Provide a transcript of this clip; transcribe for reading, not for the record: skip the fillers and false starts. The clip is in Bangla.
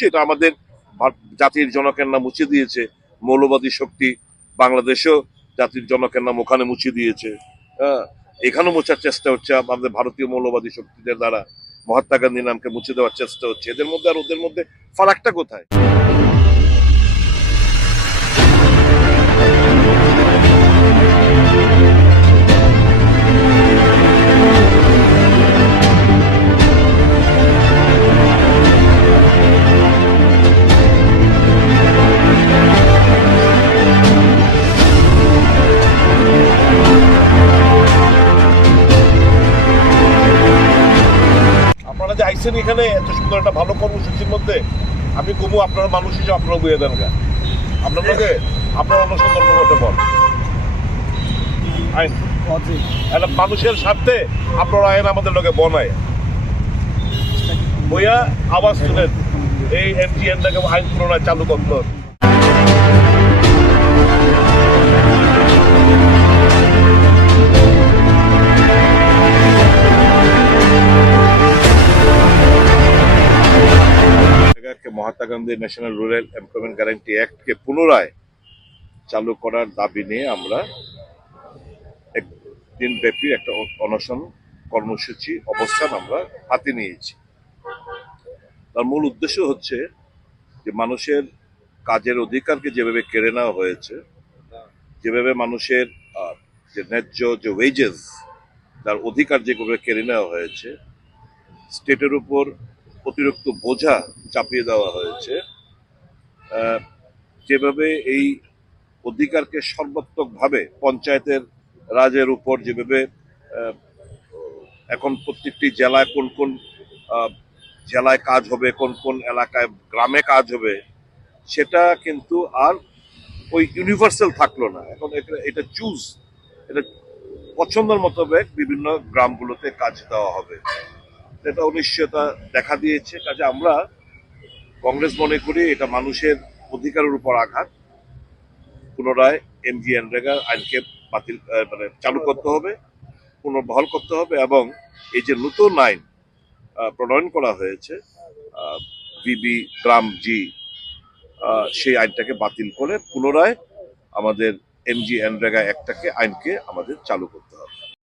অবশ্যই এটা আমাদের জাতির জনকের নাম মুছে দিয়েছে। মৌলবাদী শক্তি বাংলাদেশেও জাতির জনকের নাম ওখানে মুছে দিয়েছে। এখানেও মোছার চেষ্টা হচ্ছে আমাদের ভারতীয় মৌলবাদী শক্তিদের দ্বারা। মহাত্মা গান্ধীর নামকে মুছে দেওয়ার চেষ্টা হচ্ছে। এদের মধ্যে আর ওদের মধ্যে ফারাকটা কোথায়? আপনারা যে আইসেন এখানে এত সুন্দর একটা ভালো কর্মসূচির মধ্যে, আমি কমু আপনারা মানুষ হিসেবে আপনারা বুঝে দেন গা আপনাদেরকে আপনারা অনুসন্ধান করতে পারেন আইন একটা মানুষের স্বার্থে আপনারা আইন আমাদের লোকে বনায় বইয়া আবার শুনেন এই এমজিএনটাকে আইন পুনরায় চালু করতে হবে। Mahatma Gandhi national rural employment guarantee অ্যাক্টকে পুনরায় চালু করার দাবি নিয়ে আমরা একদিন ব্যাপী একটা অনশন কর্মসূচি অবস্থান আমরা হাতে নিয়েছি। তার মূল উদ্দেশ্য হচ্ছে যে মানুষের কাজের অধিকারকে যেভাবে কেড়ে নেওয়া হয়েছে, যেভাবে মানুষের যে ন্যায্য যে ওয়েজেস তার অধিকার যেভাবে কেড়ে নেওয়া হয়েছে, স্টেটের উপর অতিরিক্ত বোঝা চাপিয়ে দেওয়া হয়েছে, যেভাবে এই অধিকারকে সর্বাত্মকভাবে পঞ্চায়েতের রাজের উপর যেভাবে এখন প্রত্যেকটি জেলায় কোন কোন জেলায় কাজ হবে, কোন কোন এলাকায় গ্রামে কাজ হবে, সেটা কিন্তু আর ওই ইউনিভার্সাল থাকলো না। এখন এটা এটা পছন্দের মতো বিভিন্ন গ্রামগুলোতে কাজ দেওয়া হবে। এটা অনিশ্চয়তা দেখা দিয়েছে। কাজে আমরা কংগ্রেস মনে করি এটা মানুষের অধিকারের উপর আঘাত। পুনরায় এমজিএনরেগা আইনকে বাতিল চালু করতে হবে, পুনর্বহাল করতে হবে এবং এই যে নতুন আইন প্রণয়ন করা হয়েছে বিবি গ্রাম জি, সেই আইনটাকে বাতিল করে পুনরায় আমাদের এমজিএনরেগা আইনকে আমাদের চালু করতে হবে।